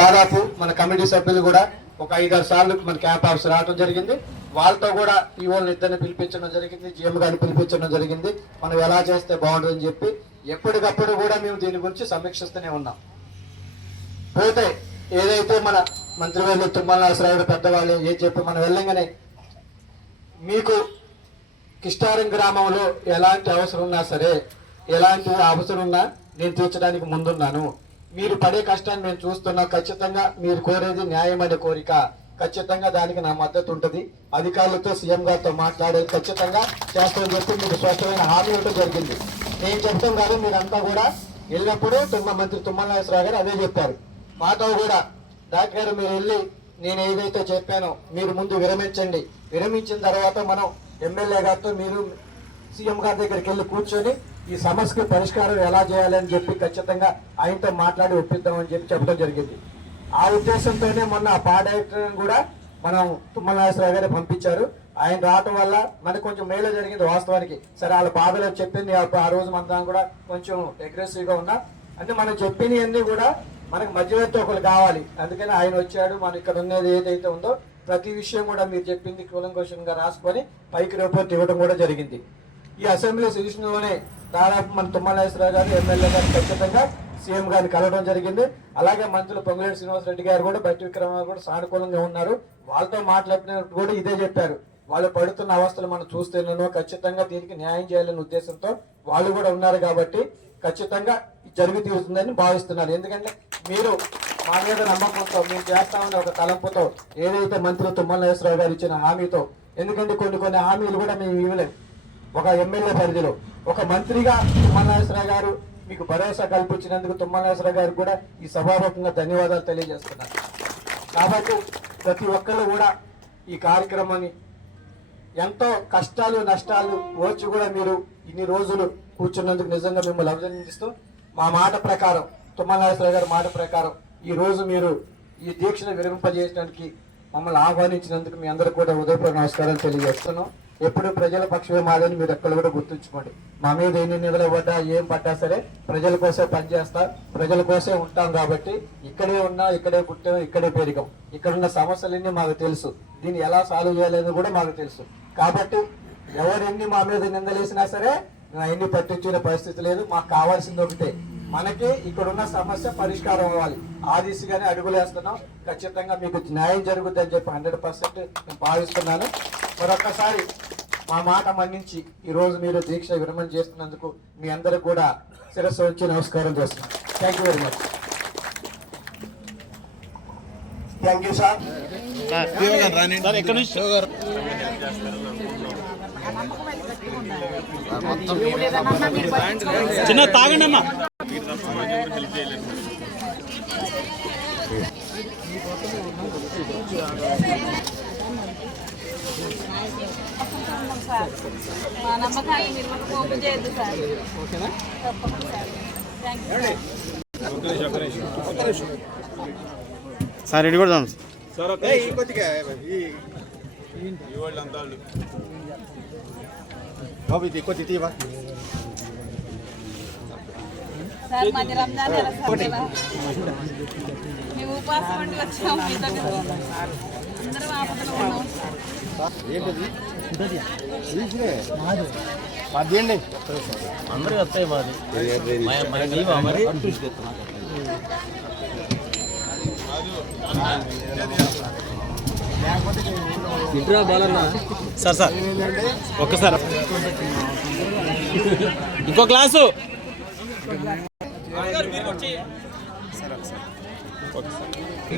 దాదాపు మన కమిటీ సభ్యులు కూడా ఒక ఐదారు సార్లు మన క్యాంప్ ఆఫీస్ రావడం జరిగింది. వాళ్ళతో కూడా ఈ ఇద్దరిని పిలిపించడం జరిగింది జిఎం గారిని పిలిపించడం జరిగింది. మనం ఎలా చేస్తే బాగుంటుందని చెప్పి ఎప్పటికప్పుడు కూడా మేము దీని గురించి సమీక్షిస్తూనే ఉన్నాం. పోతే ఏదైతే మన మంత్రివర్యులు తుమ్మల నాగేశ్వరరావు పెద్దవాళ్ళు ఏం చెప్పి మనం వెళ్ళంగానే మీకు కిష్టారం గ్రామంలో ఎలాంటి అవసరం ఉన్నా సరే ఎలాంటి అవసరం ఉన్నా నేను తీర్చడానికి ముందున్నాను. మీరు పడే కష్టాన్ని మేము చూస్తున్నాం ఖచ్చితంగా మీరు కోరేది న్యాయమైన కోరిక. ఖచ్చితంగా దానికి నా మద్దతు ఉంటుంది. అధికారులతో సీఎం గారితో మాట్లాడేది ఖచ్చితంగా చేస్తామని చెప్పి మీకు స్పష్టమైన హామీ ఇవ్వడం జరిగింది. నేను చెప్తాం కాదు మీరంతా కూడా వెళ్ళినప్పుడు తుమ్మ మంత్రి తుమ్మల నాగేశ్వరరావు గారు అదే చెప్పారు. మాతో కూడా డాక్టర్ గారు మీరు వెళ్ళి నేను ఏదైతే చెప్పానో మీరు ముందు విరమించండి. విరమించిన తర్వాత మనం ఎమ్మెల్యే గారితో మీరు సీఎం గారి దగ్గరికి వెళ్ళి కూర్చొని ఈ సమస్యకి పరిష్కారం ఎలా చేయాలి అని చెప్పి ఖచ్చితంగా ఆయనతో మాట్లాడి ఒప్పిద్దామని చెప్పి చెప్పడం జరిగింది. ఆ ఉద్దేశంతోనే మొన్న ఆ పా డైరెక్టర్ కూడా మనం తుమ్మల గారిని పంపించారు. ఆయన రావటం వల్ల మనకు కొంచెం మేలు జరిగింది వాస్తవానికి. సరే వాళ్ళ బాధలు చెప్పింది ఆ రోజు మనం కూడా కొంచెం అగ్రెసివ్గా ఉన్నా. అంటే మనం చెప్పినవన్నీ కూడా మనకు మధ్యవర్తి ఒకరు కావాలి. అందుకని ఆయన వచ్చాడు. మన ఇక్కడ ఉన్నది ఏదైతే ఉందో ప్రతి విషయం కూడా మీరు చెప్పింది కూలంకోశంగా రాసుకొని పైకి రిపోర్ట్ ఇవ్వడం కూడా జరిగింది. ఈ అసెంబ్లీ సెషన్లోనే దాదాపు మన తుమ్మలేశ్వరరావు గారు ఎమ్మెల్యే గారు ఖచ్చితంగా సీఎం గారిని కలవడం జరిగింది. అలాగే మంత్రులు పొంగులేటి శ్రీనివాసరెడ్డి గారు కూడా బట్టి విక్రమ కూడా సానుకూలంగా ఉన్నారు. వాళ్ళతో మాట్లాడినప్పుడు కూడా ఇదే చెప్పారు. వాళ్ళు పడుతున్న అవస్థలు మనం చూస్తున్నాను ఖచ్చితంగా దీనికి న్యాయం చేయాలనే ఉద్దేశంతో వాళ్ళు కూడా ఉన్నారు కాబట్టి ఖచ్చితంగా జరిగి తీరుతుందని భావిస్తున్నారు. ఎందుకంటే మీరు మా మీద నమ్మకంతో మేము చేస్తామని ఒక తలంపుతో ఏదైతే మంత్రి తుమ్మల నాగేశ్వరరావు గారు ఇచ్చిన హామీతో ఎందుకంటే కొన్ని కొన్ని హామీలు కూడా మేము ఇవ్వలేము ఒక ఎమ్మెల్యే పరిధిలో. ఒక మంత్రిగా తుమ్మనాగేశ్వరరావు గారు మీకు భరోసా కల్పించినందుకు తుమ్మల నాగేశ్వరరావు గారికి కూడా ఈ సభాముఖంగా ధన్యవాదాలు తెలియజేస్తున్నాను కాబట్టి ప్రతి ఒక్కరు కూడా ఈ కార్యక్రమాన్ని ఎంతో కష్టాలు నష్టాలు ఓచి కూడా మీరు ఇన్ని రోజులు కూర్చున్నందుకు నిజంగా మిమ్మల్ని అభినందిస్తూ మా మాట ప్రకారం తుమ్మనాగేశ్వరరావు గారి మాట ప్రకారం ఈ రోజు మీరు ఈ దీక్షను విరమింపజేయడానికి మమ్మల్ని ఆహ్వానించినందుకు మీ అందరూ కూడా ఉదయపూర్వ నమస్కారాలు తెలియజేస్తున్నాం. ఎప్పుడు ప్రజల పక్షమే మాదని మీరు ఎక్కడ కూడా గుర్తుంచుకోండి. మా మీద ఎన్ని నిధులు పడ్డా ఏం పడ్డా సరే ప్రజల కోసే పనిచేస్తా ప్రజల కోసే ఉంటాం కాబట్టి ఇక్కడే ఉన్నా ఇక్కడే పుట్టాం ఇక్కడే పెరిగాం. ఇక్కడ ఉన్న సమస్యలన్నీ మాకు తెలుసు. దీన్ని ఎలా సాల్వ్ చేయాలని కూడా మాకు తెలుసు. కాబట్టి ఎవరెన్ని మా మీద నిందలేసినా సరే ఎన్ని పట్టించిన పట్టించుకునే పరిస్థితి లేదు. మాకు కావాల్సింది ఒకటే. మనకి ఇక్కడ ఉన్న సమస్య పరిష్కారం అవ్వాలి. ఆ దిశగానే అడుగులేస్తున్నాం. ఖచ్చితంగా మీకు న్యాయం జరుగుతుందని చెప్పి హండ్రెడ్ పర్సెంట్ నేను భావిస్తున్నాను. మరొకసారి మా మాట మన్నించి ఈరోజు మీరు దీక్ష విరమణ చేస్తున్నందుకు మీ అందరికి కూడా శిరస్సు వచ్చి నమస్కారం చేస్తున్నాను thank you very much thank you sir చిన్న తాగండి అమ్మా. మా నమ్మకాన్ని మీరు పోగు చేయొద్దు సార్ తప్పకుండా sir thank you sir sir ఇటు కూడా సార్ సార్ మాది రంజాన్ నెల సార్. మేము ఉపాసం ఉండి వచ్చాము అందరం ఆపదలో ఉన్నాం అందరూ వస్తాయి మాది. ఇంట్రా బాలన్న. Sir sir. ఒక్కసారి. ఇంకో గ్లాసు. 거기서. 그